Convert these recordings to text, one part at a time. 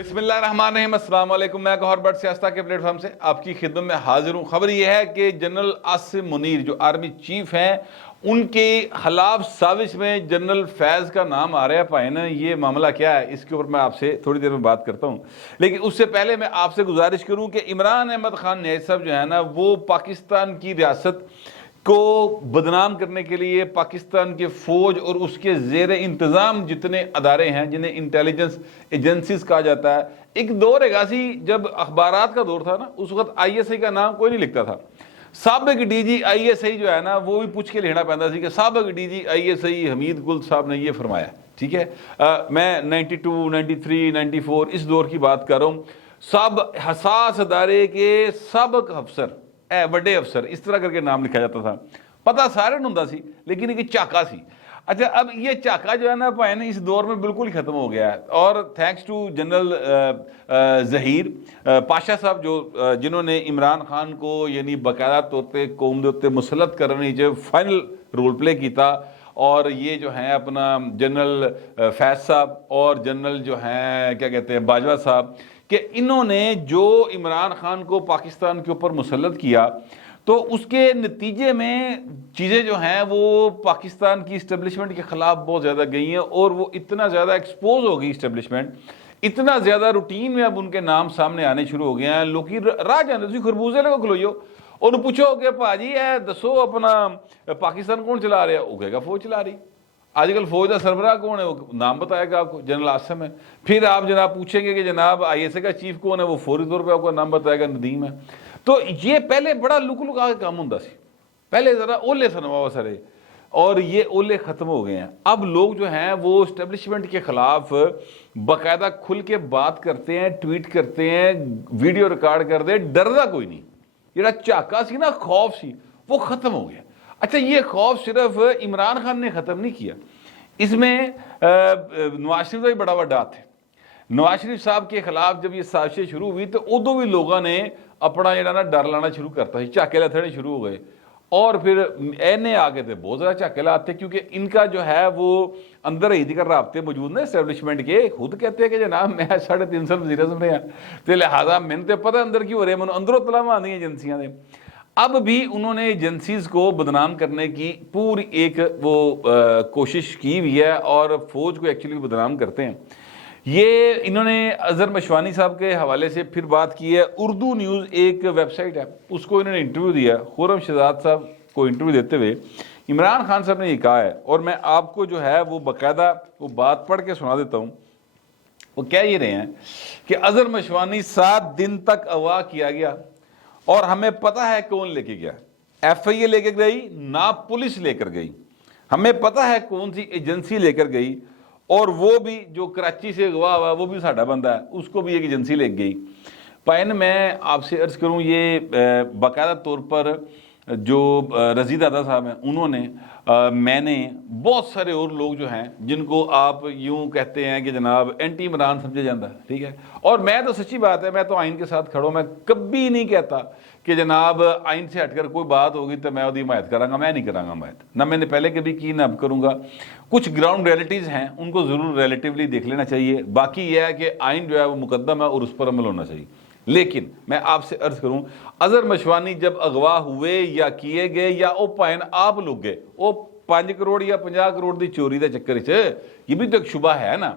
بسم اللہ الرحمن الرحیم، السلام علیکم۔ میں گوہر بٹ سیاستہ کے پلیٹ فارم سے آپ کی خدمت میں حاضر ہوں۔ خبر یہ ہے کہ جنرل عاصم منیر جو آرمی چیف ہیں، ان کے خلاف سازش میں جنرل فیض کا نام آ رہا ہے۔ پائے نا یہ معاملہ کیا ہے، اس کے اوپر میں آپ سے تھوڑی دیر میں بات کرتا ہوں، لیکن اس سے پہلے میں آپ سے گزارش کروں کہ عمران احمد خان نیازی صاحب جو ہے نا، وہ پاکستان کی ریاست کو بدنام کرنے کے لیے پاکستان کے فوج اور اس کے زیر انتظام جتنے ادارے ہیں، جنہیں انٹیلیجنس ایجنسیز کہا جاتا ہے۔ ایک دور ہے سی جب اخبارات کا دور تھا نا، اس وقت آئی ایس آئی کا نام کوئی نہیں لکھتا تھا۔ سابق D G I S I جو ہے نا، وہ بھی پوچھ کے لکھنا پہنتا سی کہ سابق D G I S I حمید گل صاحب نے یہ فرمایا۔ ٹھیک ہے، میں 92 93 94 اس دور کی بات کر رہا ہوں۔ سب حساس ادارے کے سابق افسر، بڑے افسر، اس طرح کر کے نام لکھا جاتا تھا۔ پتہ سارے نوں سی، لیکن ایک چاکا سی۔ اچھا، اب یہ چاکا جو ہے نا پائن اس دور میں بالکل ہی ختم ہو گیا ہے، اور thanks to General Zaheer Pasha صاحب جنہوں نے عمران خان کو یعنی باقاعدہ طور پہ قوم دے اتنے مسلط کرنے جو فائنل رول پلے کیتا، اور یہ جو ہیں اپنا جنرل فیض صاحب اور جنرل جو ہیں کیا کہتے ہیں باجوہ صاحب، کہ انہوں نے جو عمران خان کو پاکستان کے اوپر مسلط کیا، تو اس کے نتیجے میں چیزیں جو ہیں وہ پاکستان کی اسٹیبلشمنٹ کے خلاف بہت زیادہ گئی ہیں، اور وہ اتنا زیادہ ایکسپوز ہو گئی اسٹیبلشمنٹ، اتنا زیادہ روٹین میں اب ان کے نام سامنے آنے شروع ہو گئے ہیں۔ لوگ راہ جانے تھی خربوزے لگو کھلوئیو اور پوچھو کہ پاجی دسو اپنا پاکستان کون چلا رہا ہے، وہ کہے گا فوج چلا رہی۔ آج کل فوج کا سربراہ کون ہے، وہ نام بتائے گا آپ کو، جنرل عاصم ہے۔ پھر آپ جناب پوچھیں گے کہ جناب آئی ایس اے کا چیف کون ہے، وہ فوری طور پہ آپ کو نام بتائے گا ندیم ہے۔ تو یہ پہلے بڑا لک لکا کے کام ہوتا سی، پہلے ذرا اولے سنوا سرے، اور یہ اولے ختم ہو گئے ہیں۔ اب لوگ جو ہیں وہ اسٹیبلشمنٹ کے خلاف باقاعدہ کھل کے بات کرتے ہیں، ٹویٹ کرتے ہیں، ویڈیو ریکارڈ کرتے ہیں، ڈردا کوئی نہیں۔ جڑا چاکا سی نا، خوف سی، وہ ختم ہو گیا۔ اچھا، یہ خوف صرف عمران خان نے ختم نہیں کیا، اس میں نواز شریف کا بھی بڑا بڑا ہاتھ ہے۔ نواز شریف صاحب کے خلاف جب یہ سازشیں شروع ہوئی تو ادو بھی لوگوں نے اپنا جڑا نا ڈر لانا شروع کرتا ہے، چاکے لتھڑے شروع ہو گئے، اور پھر اینے آگے تھے بہت زیادہ چاکے لاتے، کیونکہ ان کا جو ہے وہ اندر ہی دیگر رابطے موجود ہیں اسٹیبلشمنٹ کے۔ خود کہتے ہیں کہ جناب میں 3.5 سال وزیر اعظم رہا، تو لہٰذا میں نے پتہ اندر کی ہو رہے، میں اندروں تلاواں آندی ایجنسیاں نے۔ اب بھی انہوں نے ایجنسیز کو بدنام کرنے کی پوری ایک وہ کوشش کی ہوئی ہے، اور فوج کو ایکچولی بدنام کرتے ہیں۔ یہ انہوں نے اظہر مشوانی صاحب کے حوالے سے پھر بات کی ہے۔ اردو نیوز ایک ویب سائٹ ہے، اس کو انہوں نے انٹرویو دیا، خرم شہزاد صاحب کو انٹرویو دیتے ہوئے عمران خان صاحب نے یہ کہا ہے، اور میں آپ کو جو ہے وہ باقاعدہ وہ بات پڑھ کے سنا دیتا ہوں۔ وہ کہہ یہ رہے ہیں کہ اظہر مشوانی 7 دن تک اغوا کیا گیا، اور ہمیں پتہ ہے کون لے کے گیا۔ ایف آئی اے لے کے گئی نہ، پولیس لے کر گئی، ہمیں پتہ ہے کون سی ایجنسی لے کر گئی، اور وہ بھی جو کراچی سے اغوا ہوا وہ بھی ساڈا بندہ ہے، اس کو بھی ایک ایجنسی لے گئی۔ پائن میں آپ سے عرض کروں، یہ باقاعدہ طور پر جو رضی دادا صاحب ہیں، انہوں نے میں نے بہت سارے اور لوگ جو ہیں جن کو آپ یوں کہتے ہیں کہ جناب اینٹی عمران سمجھا جاتا ہے، ٹھیک ہے، اور میں تو سچی بات ہے، میں تو آئین کے ساتھ کھڑا ہوں، میں کبھی نہیں کہتا کہ جناب آئین سے ہٹ کر کوئی بات ہوگی تو میں وہی حمایت کراں گا، میں نہیں کراں گا حمایت، نہ میں نے پہلے کبھی کی نہ اب کروں گا۔ کچھ گراؤنڈ ریئلٹیز ہیں، ان کو ضرور ریلیٹیولی دیکھ لینا چاہیے، باقی یہ ہے کہ آئین جو ہے وہ مقدم ہے اور اس پر عمل ہونا چاہیے۔ لیکن میں آپ سے عرض کروں، اظہر مشوانی جب اغوا ہوئے یا کیے گئے یا او پائن آپ لوگ گئے، او 5 کروڑ یا 50 کروڑ دی چوری دا چکر یہ بھی تو ایک شبہ ہے نا۔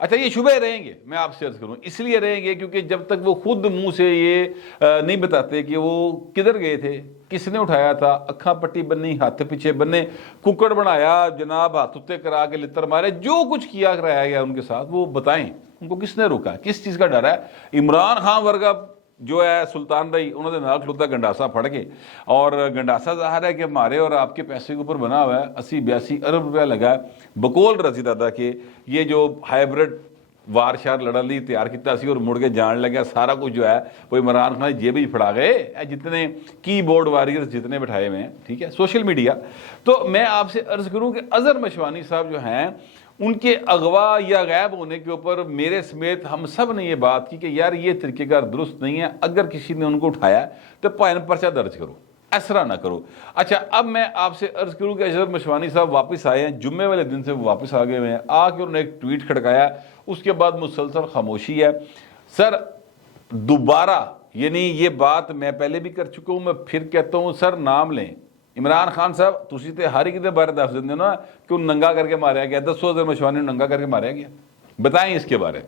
اچھا، یہ شبہ رہیں گے، میں آپ سے عرض کروں اس لیے رہیں گے کیونکہ جب تک وہ خود منہ سے یہ نہیں بتاتے کہ وہ کدھر گئے تھے، کس نے اٹھایا تھا، اکھاں پٹی بنی، ہاتھ پیچھے بننے، ککڑ بنایا، جناب ہاتھ اتے کرا کے لتر مارے، جو کچھ کیا کرایا گیا ان کے ساتھ، وہ بتائیں ان کو کس نے روکا، کس چیز کا ڈر ہے۔ عمران خان ورگا جو ہے سلطان بھائی، انہوں نے نال کھلوتا گنڈاسا پھڑ کے، اور گنڈاسا ظاہر ہے کہ ہمارے اور آپ کے پیسے کے اوپر بنا ہوا ہے، 80-82 ارب روپیہ لگا ہے بقول رضی دادا کے، یہ جو ہائیبرڈ وار شار لڑا لی تیار کیتا سی اور مڑ کے جان لگا، سارا کچھ جو ہے وہ عمران خان جیب ہی پھڑا گئے، جتنے کی بورڈ وارئرز جتنے بٹھائے ہوئے ہیں، ٹھیک ہے، سوشل میڈیا۔ تو میں آپ سے عرض کروں کہ اظہر مشوانی صاحب جو ہیں، ان کے اغوا یا غائب ہونے کے اوپر میرے سمیت ہم سب نے یہ بات کی کہ یار یہ طریقہ کار درست نہیں ہے، اگر کسی نے ان کو اٹھایا تو پائن پرچہ درج کرو، ایسرا نہ کرو۔ اچھا، اب میں آپ سے عرض کروں کہ اظہر مشوانی صاحب واپس آئے ہیں، جمعے والے دن سے وہ واپس آ گئے ہیں، آ کے انہوں نے ایک ٹویٹ کھڑکایا، اس کے بعد مسلسل خاموشی ہے۔ سر دوبارہ یعنی یہ بات میں پہلے بھی کر چکا ہوں, میں پھر کہتا ہوں سر نام لیں. عمران خان صاحب تسی تے ہر ایک دے بارے دس دیں نا کہ وہ ننگا کر کے ماریا گیا, دسو اظہر مشوانی ننگا کر کے ماریا گیا, بتائیں اس کے بارے,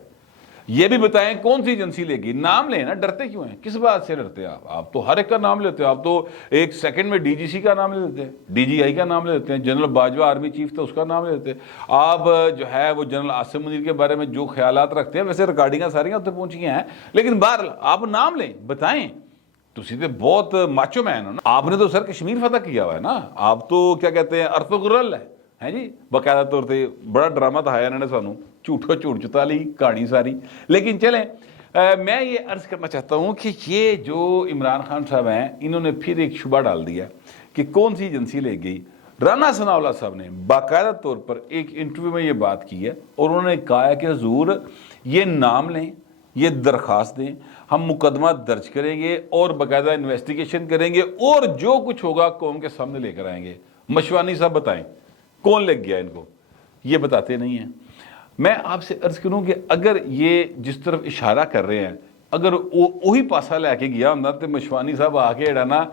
یہ بھی بتائیں کون سی ایجنسی لے گی. نام لیں نا, ڈرتے کیوں ہیں, کس بات سے ڈرتے ہیں آپ تو ہر ایک کا نام لیتے ہو, آپ تو ایک سیکنڈ میں ڈی جی سی کا نام لے لیتے ہیں, ڈی جی آئی کا نام لے لیتے ہیں, جنرل باجوہ آرمی چیف تھا اس کا نام لے لیتے ہیں آپ, جو ہے وہ جنرل عاصم منیر کے بارے میں جو خیالات رکھتے ہیں, ویسے ریکارڈنگاں ساری اتنے پہنچی ہیں, لیکن بہرحال آپ نام لیں, بتائیں. تسی تو بہت ماچو مین ہو نا, آپ نے تو سر کشمیر فتح کیا ہوا ہے نا, آپ تو کیا کہتے ہیں ارطغرل ہے جی, باقاعدہ طور پہ بڑا ڈرامہ دکھایا انہوں نے سانو, جھوٹو جھوٹ چتا لی کہانی ساری. لیکن چلیں میں یہ عرض کرنا چاہتا ہوں کہ یہ جو عمران خان صاحب ہیں انہوں نے پھر ایک شبہ ڈال دیا کہ کون سی ایجنسی لے گئی. رانا ثناءاللہ صاحب نے باقاعدہ طور پر ایک انٹرویو میں یہ بات کی ہے اور انہوں نے کہا ہے کہ حضور یہ نام لیں, یہ درخواست دیں, ہم مقدمہ درج کریں گے اور باقاعدہ انویسٹیگیشن کریں گے اور جو کچھ ہوگا قوم کے سامنے لے کر آئیں گے. مشوانی صاحب بتائیں کون لگ گیا ان کو, یہ بتاتے نہیں ہیں. میں آپ سے عرض کروں کہ اگر یہ جس طرف اشارہ کر رہے ہیں اگر وہی پاسا لے کے گیا ہوں تو مشوانی صاحب آ کے اڑانا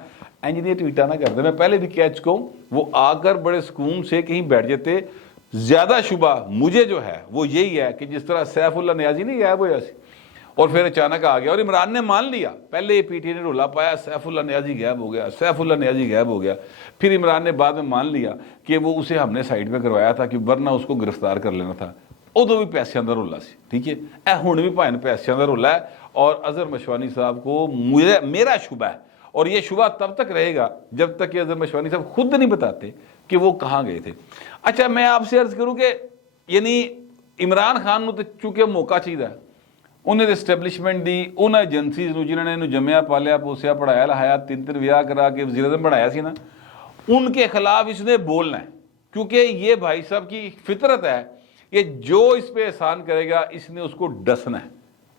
انجینئر ٹویٹا نہ کرتے. میں پہلے بھی کہہ چکا ہوں, وہ آ کر بڑے سکون سے کہیں بیٹھ جاتے. زیادہ شبہ مجھے جو ہے وہ یہی ہے کہ جس طرح سیف اللہ نیازی نہیں غائب ہوا سی اور پھر اچانک آ گیا اور عمران نے مان لیا, پہلے پی ٹی نے رولا پایا سیف اللہ نیازی غائب ہو گیا, سیف اللہ نیازی غائب ہو گیا, پھر عمران نے بعد میں مان لیا کہ وہ اسے ہم نے سائٹ پہ کروایا تھا کہ ورنہ اس کو گرفتار کر لینا تھا. ادو بھی پیسے اندر رولا سی, ٹھیک ہے, اے ہن بھی بھائن پیسے اندر رولا ہے. اور اظہر مشوانی صاحب کو میرا شبہ ہے اور یہ شبہ تب تک رہے گا جب تک کہ اظہر مشوانی صاحب خود نہیں بتاتے کہ وہ کہاں گئے تھے. اچھا میں آپ سے عرض کروں کہ یعنی عمران خان نو تو چونکہ موقع چاہیے, انہیں اسٹیبلشمنٹ دی ان ایجنسیز نو جنہوں نے جمیا پالیا پوسیا پڑھایا لہایا 3 ویاہ کرا کے وزیر اعظم بنایا سی نا, ان کے خلاف اس نے بولنا ہے. کیونکہ یہ بھائی صاحب کی فطرت ہے کہ جو اس پہ احسان کرے گا اس نے اس کو ڈسنا ہے.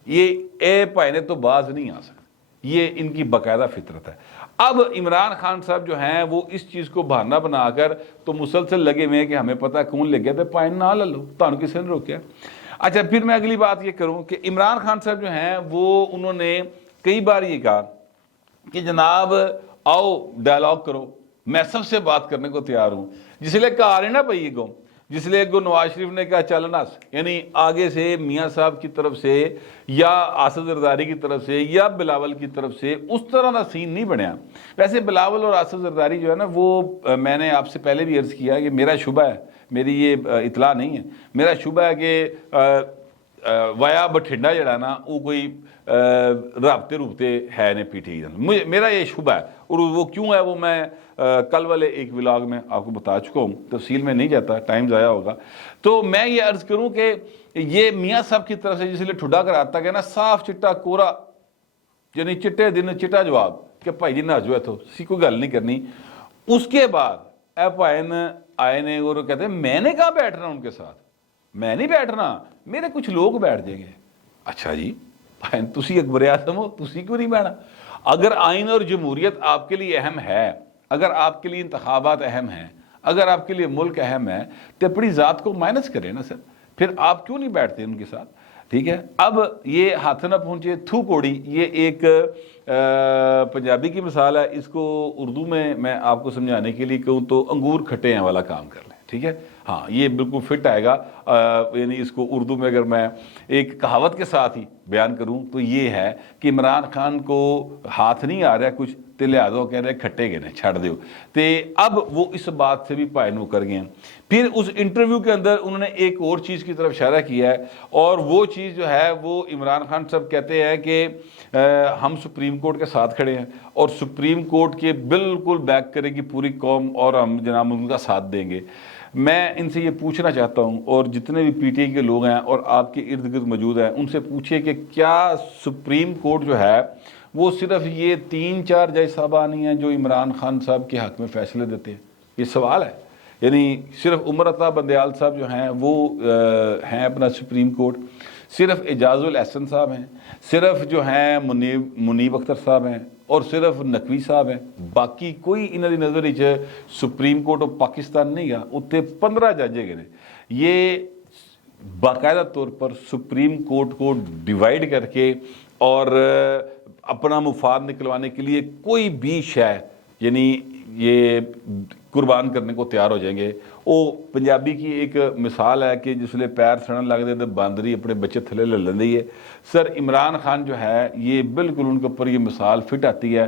یہ اے بھائی نے تو باز نہیں آ سکتا, یہ ان کی باقاعدہ فطرت ہے. اب عمران خان صاحب جو ہیں وہ اس چیز کو بہانہ بنا کر تو مسلسل لگے ہوئے ہیں کہ ہمیں پتہ کون لگ گیا تو پائن نہ لے لو, تانوں کسی نے روکیا. اچھا پھر میں اگلی بات یہ کروں کہ عمران خان صاحب جو ہیں وہ انہوں نے کئی بار یہ کہا کہ جناب آؤ ڈائلاگ کرو, میں سب سے بات کرنے کو تیار ہوں. جس لیے کہا رہے نا بھائی کو, جس لیے کو نواز شریف نے کہا چلنا, یعنی آگے سے میاں صاحب کی طرف سے یا آصف زرداری کی طرف سے یا بلاول کی طرف سے اس طرح کا سین نہیں بنیا. ویسے بلاول اور آصف زرداری جو ہے نا وہ میں نے آپ سے پہلے بھی عرض کیا کہ میرا شبہ ہے, میری یہ اطلاع نہیں ہے, میرا شبہ ہے کہ وایا بٹھنڈا جڑا نا وہ کوئی رابطے روبتے ہے نے پی ٹی آئی, میرا یہ شبہ ہے. اور وہ کیوں ہے وہ میں کل والے ایک ولاگ میں آپ کو بتا چکا ہوں, تفصیل میں نہیں جاتا, ٹائم ضائع ہوگا. تو میں یہ عرض کروں کہ یہ میاں صاحب کی طرف سے جس لیے ٹھڈا کراتا گیا نا صاف چٹا کورا, یعنی چٹے دن چٹا جواب کہ بھائی جی نہ جو ہے تو سی کوئی گل نہیں کرنی. اس کے بعد اے بھائن آئے نے اور کہتے ہیں میں نے کہاں بیٹھنا ان کے ساتھ, میں نہیں بیٹھنا, میرے کچھ لوگ بیٹھ جائیں گے. اچھا جی بھائن تسی اکبر اعظم ہو, تسی کیوں نہیں بیٹھنا؟ اگر آئین اور جمہوریت آپ کے لیے اہم ہے, اگر آپ کے لیے انتخابات اہم ہیں, اگر آپ کے لیے ملک اہم ہے تو اپنی ذات کو مائنس کریں نا سر, پھر آپ کیوں نہیں بیٹھتے ان کے ساتھ؟ ٹھیک ہے. اب یہ ہاتھ نہ پہنچے تھو کوڑی, یہ ایک پنجابی کی مثال ہے, اس کو اردو میں آپ کو سمجھانے کے لیے کہوں تو انگور کھٹے ہیں والا کام کر لیں. ٹھیک ہے, ہاں یہ بالکل فٹ آئے گا. یعنی اس کو اردو میں اگر میں ایک کہاوت کے ساتھ ہی بیان کروں تو یہ ہے کہ عمران خان کو ہاتھ نہیں آ رہا کچھ تے لہٰذا کہہ رہے کھٹے گئے چھڑ دیو. تے اب وہ اس بات سے بھی پائن ہو کر گئے ہیں. پھر اس انٹرویو کے اندر انہوں نے ایک اور چیز کی طرف اشارہ کیا ہے, اور وہ چیز جو ہے وہ عمران خان صاحب کہتے ہیں کہ ہم سپریم کورٹ کے ساتھ کھڑے ہیں اور سپریم کورٹ کے بالکل بیک کرے گی پوری قوم اور ہم جناب ان کا ساتھ دیں گے. میں ان سے یہ پوچھنا چاہتا ہوں, اور جتنے بھی پی ٹی آئی کے لوگ ہیں اور آپ کے ارد گرد موجود ہیں ان سے پوچھے کہ کیا سپریم کورٹ جو ہے وہ صرف یہ 3-4 جج صاحبان ہی ہیں جو عمران خان صاحب کے حق میں فیصلے دیتے ہیں؟ یہ سوال ہے. یعنی صرف عمر عطا بندیال صاحب جو ہیں وہ ہیں اپنا سپریم کورٹ, صرف اعجاز الاحسن صاحب ہیں, صرف جو ہیں منیب اختر صاحب ہیں, اور صرف نقوی صاحب ہیں. باقی کوئی انہوں کی نظر سپریم کورٹ آف پاکستان نہیں گا, اتنے 15 جج گئے. یہ باقاعدہ طور پر سپریم کورٹ کو ڈیوائیڈ کر کے اور اپنا مفاد نکلوانے کے لیے کوئی بھی شے یعنی یہ قربان کرنے کو تیار ہو جائیں گے. وہ پنجابی کی ایک مثال ہے کہ جس لے پیر سڑن لگ دے تو باندری اپنے بچے تھلے لے لیندی ہے. سر عمران خان جو ہے یہ بالکل ان کے اوپر یہ مثال فٹ آتی ہے.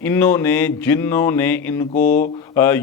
جنہوں نے ان کو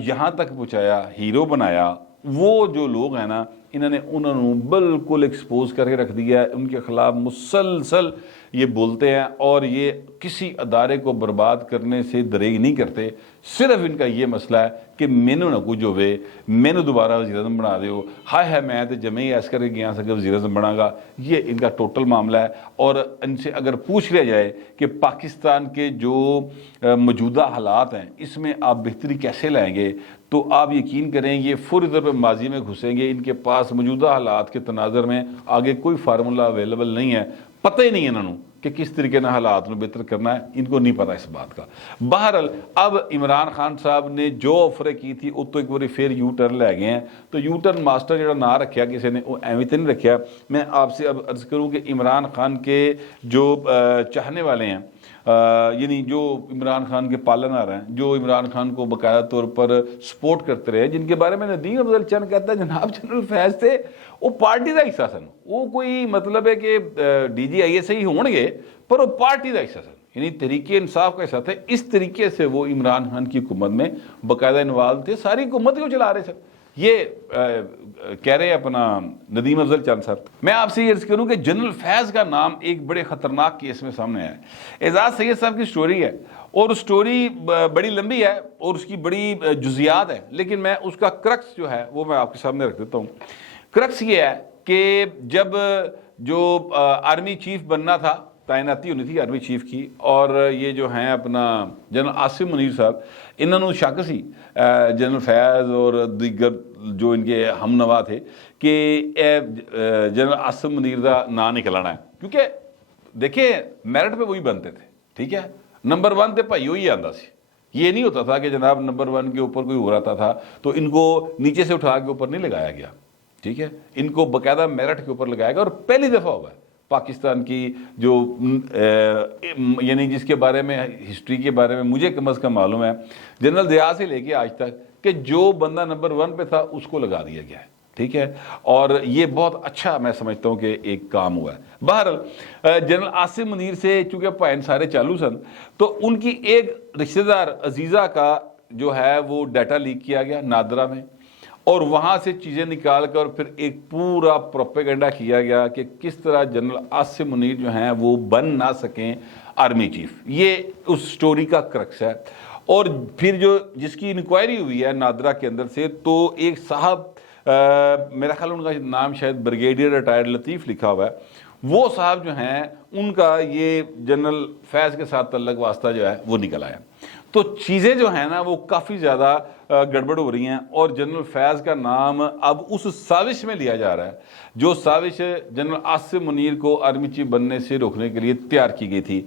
یہاں تک پہنچایا، ہیرو بنایا، وہ جو لوگ ہیں نا انہوں نے بالکل ایکسپوز کر کے رکھ دیا ہے. ان کے خلاف مسلسل یہ بولتے ہیں اور یہ کسی ادارے کو برباد کرنے سے دریغ نہیں کرتے. صرف ان کا یہ مسئلہ ہے کہ مینو نہ کچھ ہوئے، مینو دوبارہ وزیر اعظم بنا دیو، ہائے میں تو جمع ہی ایس کر کے گیا سکے وزیر اعظم بنا گا. یہ ان کا ٹوٹل معاملہ ہے. اور ان سے اگر پوچھ لیا جائے کہ پاکستان کے جو موجودہ حالات ہیں اس میں آپ بہتری کیسے لائیں گے، تو آپ یقین کریں یہ فوری طور پہ ماضی میں گھسیں گے. ان کے پاس موجودہ حالات کے تناظر میں آگے کوئی فارمولہ اویلیبل نہیں ہے. پتہ ہی نہیں ہے انہوں کہ کس طریقے نہ حالات میں بہتر کرنا ہے، ان کو نہیں پتا اس بات کا. بہرحال اب عمران خان صاحب نے جو آفریں کی تھی وہ تو ایک بار پھر یو ٹرن لے گئے ہیں. تو یو ٹرن ماسٹر جڑا نہ رکھیا کسی نے وہ ایویں تو نہیں رکھیا. میں آپ سے اب عرض کروں کہ عمران خان کے جو چاہنے والے ہیں، یعنی جو عمران خان کے پالنار ہیں، جو عمران خان کو باقاعدہ طور پر سپورٹ کرتے رہے، جن کے بارے میں ندیم افضل چند کہتا ہے جناب جنرل فیض تھے وہ پارٹی کا حصہ سن. وہ کوئی مطلب ہے کہ ڈی جی آئی ایس ہی ہون گے پر وہ پارٹی کا حصہ سن، یعنی تحریک انصاف کا حصہ تھے. اس طریقے سے وہ عمران خان کی حکومت میں باقاعدہ انوالو تھے، ساری حکومت کو چلا رہے سن. یہ کہہ رہے اپنا ندیم افضل چند صاحب. میں آپ سے یہ عرض کروں کہ جنرل فیض کا نام ایک بڑے خطرناک کیس میں سامنے آیا ہے. اعزاز سید صاحب کی سٹوری ہے اور سٹوری بڑی لمبی ہے اور اس کی بڑی جزیات ہے، لیکن میں اس کا کرکس جو ہے وہ میں آپ کے سامنے رکھ دیتا ہوں. کرکس یہ ہے کہ جب جو آرمی چیف بننا تھا، تعیناتی ہونی تھی آرمی چیف کی، اور یہ جو ہیں اپنا جنرل عاصم منیر صاحب، انہوں نے شک سی جنرل فیض اور دیگر جو ان کے ہم نوا تھے کہ جنرل عاصم منیر کا نام نکلنا ہے. کیونکہ دیکھیں میرٹ پہ وہی بنتے تھے، ٹھیک ہے، نمبر 1 تے بھائی وہی آندا سی. یہ نہیں ہوتا تھا کہ جناب نمبر 1 کے اوپر کوئی ہو رہا تھا تو ان کو نیچے سے اٹھا کے اوپر نہیں لگایا گیا، ٹھیک ہے. ان کو باقاعدہ میرٹ کے اوپر لگایا گیا اور پہلی دفعہ ہوا ہے پاکستان کی جو یعنی جس کے بارے میں ہسٹری کے بارے میں مجھے کم از کم معلوم ہے، جنرل ضیاء سے لے کے آج تک، کہ جو بندہ نمبر 1 پہ تھا اس کو لگا دیا گیا ہے، ٹھیک ہے. اور یہ بہت اچھا میں سمجھتا ہوں کہ ایک کام ہوا ہے. بہرحال جنرل عاصم منیر سے چونکہ پائن سارے چالو سن تو ان کی ایک رشتہ دار عزیزہ کا جو ہے وہ ڈیٹا لیک کیا گیا نادرہ میں، اور وہاں سے چیزیں نکال کر پھر ایک پورا پروپیگنڈا کیا گیا کہ کس طرح جنرل عاصم منیر جو ہیں وہ بن نہ سکیں آرمی چیف. یہ اس سٹوری کا کرکس ہے. اور پھر جو جس کی انکوائری ہوئی ہے نادرہ کے اندر سے، تو ایک صاحب میرا خیال ان کا نام شاید بریگیڈیئر ریٹائرڈ لطیف لکھا ہوا ہے، وہ صاحب جو ہیں ان کا یہ جنرل فیض کے ساتھ تعلق واسطہ جو ہے وہ نکل آیا. تو چیزیں جو ہیں نا وہ کافی زیادہ گڑبڑ ہو رہی ہیں اور جنرل فیض کا نام اب اس سازش میں لیا جا رہا ہے جو سازش جنرل عاصم منیر کو آرمی چیف بننے سے روکنے کے لیے تیار کی گئی تھی.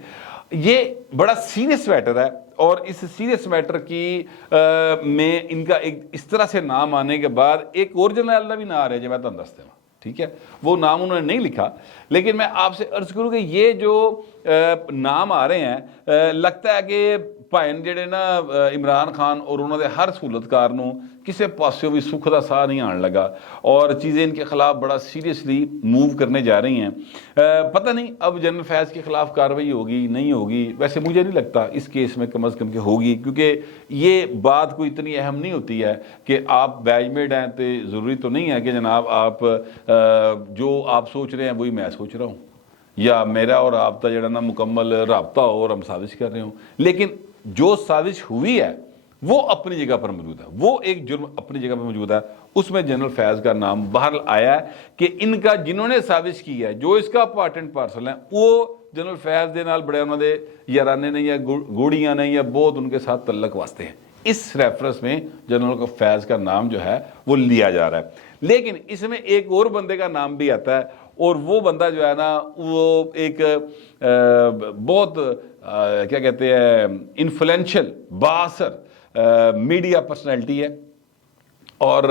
یہ بڑا سیریس میٹر ہے اور اس سیریس میٹر کی میں ان کا ایک اس طرح سے نام آنے کے بعد ایک اور جنرل اللہ بھی نہ آ رہے جو میں تم دستے ہوں، ٹھیک ہے، وہ نام انہوں نے نہیں لکھا، لیکن میں آپ سے عرض کروں کہ یہ جو نام آ رہے ہیں لگتا ہے کہ بھائن جڑے نا عمران خان اور انہوں نے ہر سہولتکار نو کسے پاسوں بھی سکھ دا ساہ نہیں آن لگا اور چیزیں ان کے خلاف بڑا سیریسلی موو کرنے جا رہی ہیں. پتہ نہیں اب جنرل فیض کے خلاف کارروائی ہوگی نہیں ہوگی، ویسے مجھے نہیں لگتا اس کیس میں کم از کم کہ ہوگی، کیونکہ یہ بات کوئی اتنی اہم نہیں ہوتی ہے کہ آپ بیچ ہیں تو ضروری تو نہیں ہے کہ جناب آپ جو آپ سوچ رہے ہیں وہی میں سوچ رہا ہوں یا میرا اور آپ کا جڑا نا مکمل رابطہ ہو اور ہم سازش کر رہے ہوں. لیکن جو سازش ہوئی ہے وہ اپنی جگہ پر موجود ہے، وہ ایک جرم اپنی جگہ پر موجود ہے، اس میں جنرل فیض کا نام باہر آیا ہے کہ ان کا جنہوں نے سازش کی ہے جو اس کا پارٹ اینڈ پارسل ہے وہ جنرل فیض دے نال بڑے انہوں نے یارانے نے یا گوڑیاں نے یا بہت ان کے ساتھ تعلق واسطے ہیں. اس ریفرنس میں جنرل فیض کا نام جو ہے وہ لیا جا رہا ہے. لیکن اس میں ایک اور بندے کا نام بھی آتا ہے اور وہ بندہ جو ہے نا وہ ایک بہت کیا کہتے ہیں انفلوئنشل بااثر میڈیا پرسنالٹی ہے اور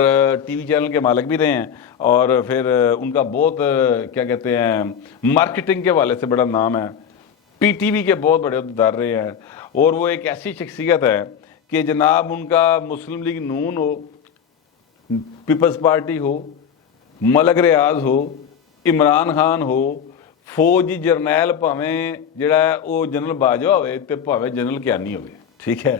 ٹی وی چینل کے مالک بھی رہے ہیں، اور پھر ان کا بہت کیا کہتے ہیں مارکیٹنگ کے حوالے سے بڑا نام ہے، پی ٹی وی کے بہت بڑے عہدیدار رہے ہیں، اور وہ ایک ایسی شخصیت ہے کہ جناب ان کا مسلم لیگ نون ہو، پیپلز پارٹی ہو، ملک ریاض ہو، عمران خان ہو، فوجی جرنیل بھاویں جڑا ہے وہ جنرل باجوہ ہوئے تے بھاویں جنرل کیانی ہوئے، ٹھیک ہے،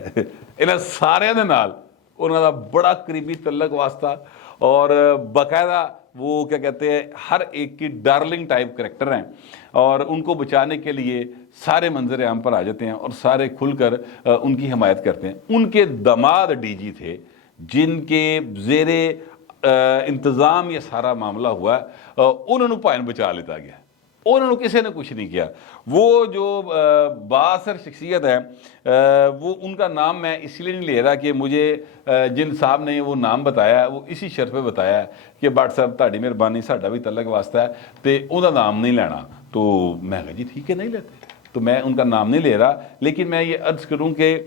انہاں سارے دے نال انہاں دا بڑا قریبی تعلق واسطہ، اور باقاعدہ وہ کیا کہتے ہیں ہر ایک کی ڈارلنگ ٹائپ کریکٹر ہیں، اور ان کو بچانے کے لیے سارے منظر عام پر آ جاتے ہیں اور سارے کھل کر ان کی حمایت کرتے ہیں۔ ان کے داماد ڈی جی تھے جن کے زیر انتظام یہ سارا معاملہ ہوا، انہوں نے پائن بچا لیتا گیا، انہوں نے کسی نے کچھ نہیں کیا۔ وہ جو بااثر شخصیت ہے، وہ ان کا نام میں اس لیے نہیں لے رہا کہ مجھے جن صاحب نے وہ نام بتایا ہے وہ اسی شرط پہ بتایا ہے کہ بٹ صاحب تہاڈی مہربانی ساڈا بھی تعلق واسطہ ہے تے انہاں دا نام نہیں لینا، تو میں کہا جی ٹھیک ہے نہیں لیتے، تو میں ان کا نام نہیں لے رہا، لیکن میں یہ عرض کروں کہ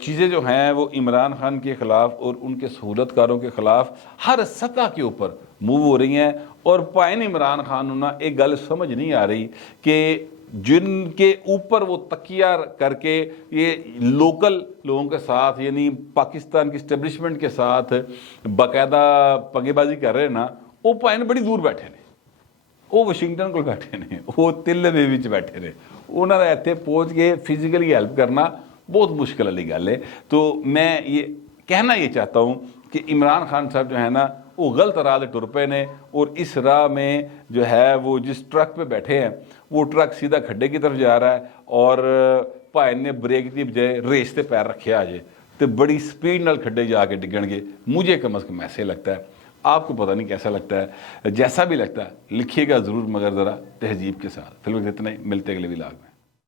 چیزیں جو ہیں وہ عمران خان کے خلاف اور ان کے سہولت کاروں کے خلاف ہر سطح کے اوپر موو ہو رہی ہیں، اور پائن عمران خان ہونا ایک گل سمجھ نہیں آ رہی کہ جن کے اوپر وہ تکیہ کر کے یہ لوکل لوگوں کے ساتھ یعنی پاکستان کی اسٹیبلشمنٹ کے ساتھ باقاعدہ پگے بازی کر رہے ہیں نا، وہ پائن بڑی دور بیٹھے نے، وہ واشنگٹن کو بیٹھے نے، وہ تلے دے وچ بیٹھے نے، انہوں نے ایتھے پہنچ کے فزیکلی ہیلپ کرنا بہت مشکل والی گل ہے۔ تو میں یہ کہنا یہ چاہتا ہوں کہ عمران خان صاحب جو ہے نا وہ غلط راہ ٹر پے نے، اور اس راہ میں جو ہے وہ جس ٹرک پہ بیٹھے ہیں وہ ٹرک سیدھا کھڈے کی طرف جا رہا ہے، اور بھائی نے بریک دی بجائے ریس تے پیر رکھے آجے تو بڑی سپیڈ نال کھڈے جا کے ڈگن گے۔ مجھے کم از کم ایسے لگتا ہے، آپ کو پتہ نہیں کیسا لگتا ہے، جیسا بھی لگتا ہے لکھیے گا ضرور، مگر ذرا تہذیب کے ساتھ۔ فی الوقت اتنا ہی، ملتے اگلے ولاگ میں۔